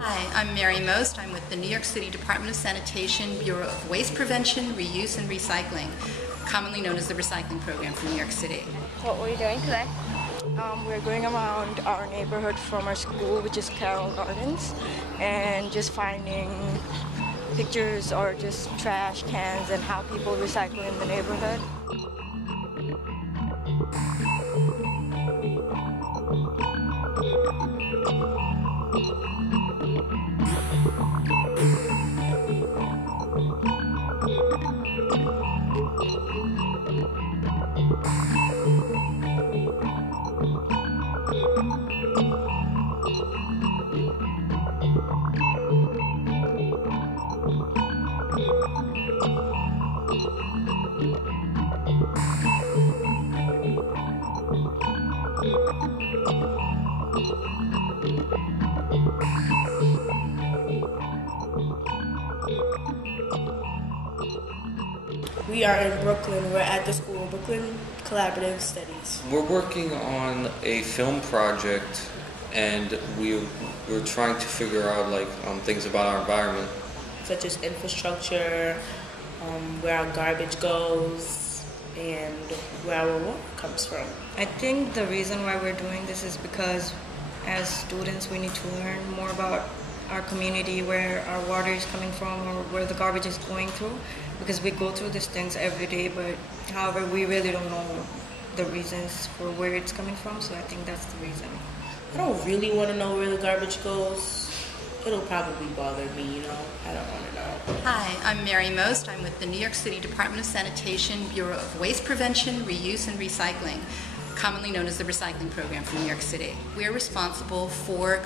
Hi, I'm Mary Most. I'm with the New York City Department of Sanitation, Bureau of Waste Prevention, Reuse, and Recycling, commonly known as the Recycling Program for New York City. What are you doing today? We're going around our neighborhood from our school, which is Carroll Gardens, and just finding pictures or just trash cans and how people recycle in the neighborhood. We are in Brooklyn. We're at the school, Brooklyn Collaborative Studies. We're working on a film project, and we're trying to figure out things about our environment, Such as infrastructure, where our garbage goes, and where our water comes from. I think the reason why we're doing this is because as students we need to learn more about our community, where our water is coming from or where the garbage is going through, because we go through these things every day, but however we really don't know the reasons for where it's coming from, so I think that's the reason. I don't really want to know where the garbage goes. It'll probably bother me, I don't want to know. Hi, I'm Mary Most. I'm with the New York City Department of Sanitation, Bureau of Waste Prevention, Reuse, and Recycling, commonly known as the Recycling Program for New York City. We're responsible for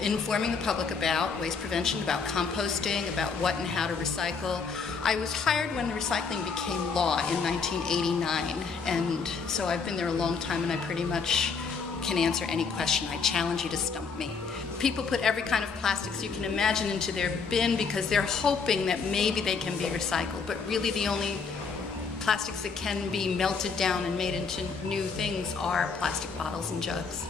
informing the public about waste prevention, about composting, about what and how to recycle. I was hired when recycling became law in 1989, and so I've been there a long time, and I pretty much can answer any question. I challenge you to stump me. People put every kind of plastics you can imagine into their bin because they're hoping that maybe they can be recycled, but really the only plastics that can be melted down and made into new things are plastic bottles and jugs.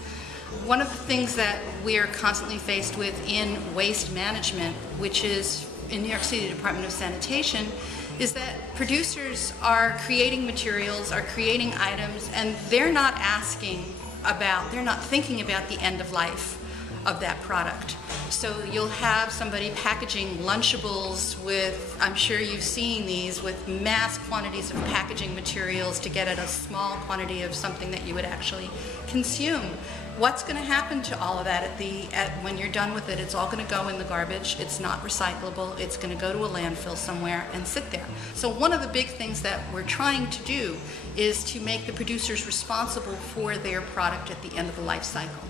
One of the things that we are constantly faced with in waste management, which is in New York City Department of Sanitation, is that producers are creating materials, are creating items, and they're not thinking about the end of life of that product. So you'll have somebody packaging Lunchables with, I'm sure you've seen these, with mass quantities of packaging materials to get at a small quantity of something that you would actually consume. What's going to happen to all of that when you're done with it? It's all going to go in the garbage. It's not recyclable. It's going to go to a landfill somewhere and sit there. So one of the big things that we're trying to do is to make the producers responsible for their product at the end of the life cycle,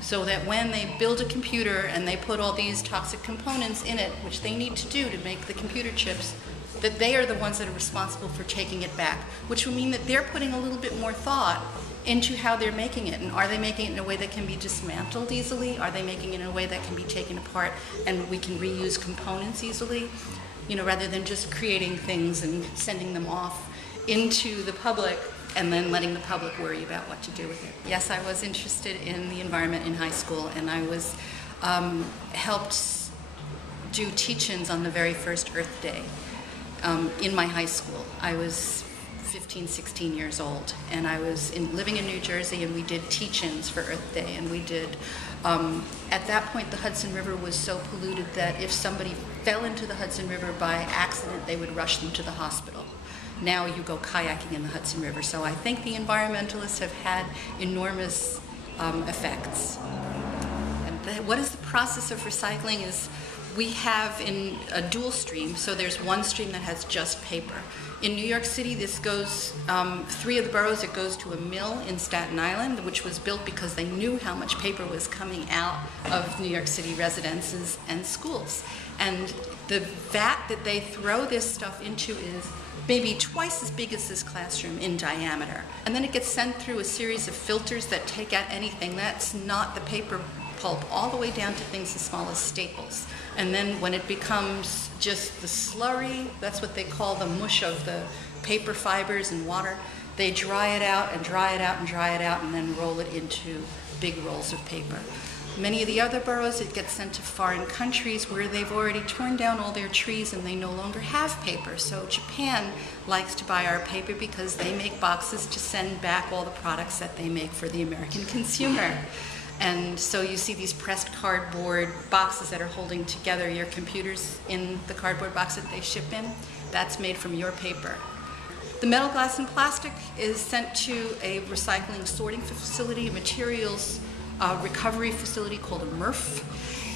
so that when they build a computer and they put all these toxic components in it, which they need to do to make the computer chips, that they are the ones that are responsible for taking it back, which would mean that they're putting a little bit more thought into how they're making it. And are they making it in a way that can be dismantled easily? Are they making it in a way that can be taken apart and we can reuse components easily? Rather than just creating things and sending them off into the public and then letting the public worry about what to do with it. Yes, I was interested in the environment in high school, and I was helped do teach-ins on the very first Earth Day in my high school. I was 15, 16 years old, and I was living in New Jersey, and we did teach-ins for Earth Day, and we did, at that point the Hudson River was so polluted that if somebody fell into the Hudson River by accident, they would rush them to the hospital. Now you go kayaking in the Hudson River. So I think the environmentalists have had enormous effects. And what is the process of recycling is we have in a dual stream, so there's one stream that has just paper. In New York City, this goes, 3 of the boroughs, it goes to a mill in Staten Island, which was built because they knew how much paper was coming out of New York City residences and schools. And the vat that they throw this stuff into is maybe twice as big as this classroom in diameter. And then it gets sent through a series of filters that take out anything that's not the paper pulp, all the way down to things as small as staples. And then when it becomes just the slurry, that's what they call the mush of the paper fibers and water, they dry it out and dry it out and dry it out and then roll it into big rolls of paper. Many of the other boroughs, it gets sent to foreign countries where they've already torn down all their trees and they no longer have paper. So Japan likes to buy our paper because they make boxes to send back all the products that they make for the American consumer. And so you see these pressed cardboard boxes that are holding together your computers in the cardboard box that they ship in. That's made from your paper. The metal, glass, and plastic is sent to a recycling sorting facility, materials recovery facility called a MRF,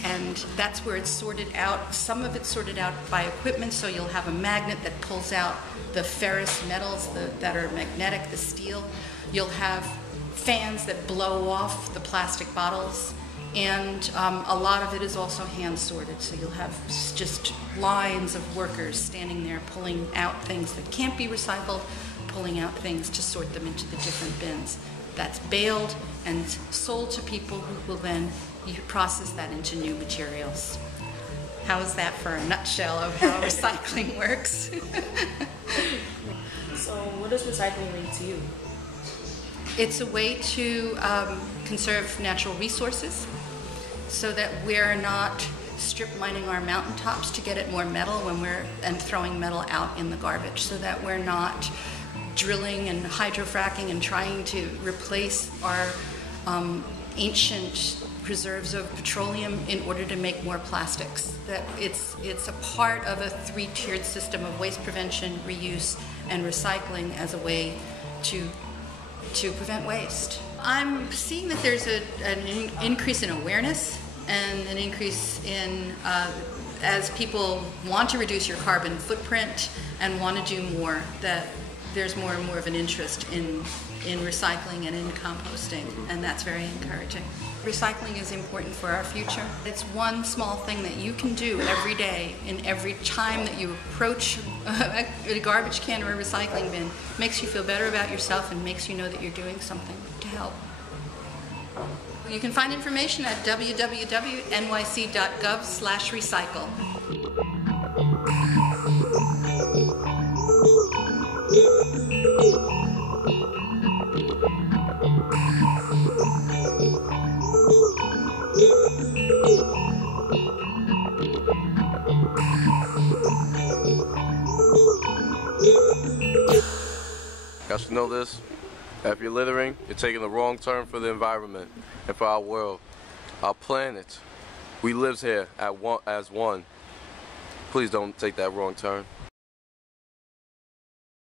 and that's where it's sorted out. Some of it's sorted out by equipment, so you'll have a magnet that pulls out the ferrous metals that are magnetic, the steel. You'll have fans that blow off the plastic bottles, and a lot of it is also hand sorted, so you'll have just lines of workers standing there pulling out things that can't be recycled, pulling out things to sort them into the different bins. That's baled and sold to people who will then process that into new materials. How is that for a nutshell of how recycling works? So what does recycling mean to you? It's a way to conserve natural resources so that we're not strip mining our mountaintops to get at more metal and throwing metal out in the garbage, so that we're not drilling and hydrofracking and trying to replace our ancient reserves of petroleum in order to make more plastics. That it's a part of a three-tiered system of waste prevention, reuse, and recycling as a way to prevent waste. I'm seeing that there's an increase in awareness and an increase in as people want to reduce your carbon footprint and want to do more, that there's more and more of an interest in recycling and in composting, and that's very encouraging. Recycling is important for our future. It's one small thing that you can do every day, in every time that you approach a garbage can or a recycling bin. Makes you feel better about yourself and makes you know that you're doing something to help. You can find information at www.nyc.gov/recycle. You should know this. If you're littering, you're taking the wrong turn for the environment and for our world, our planet. We live here as one. Please don't take that wrong turn.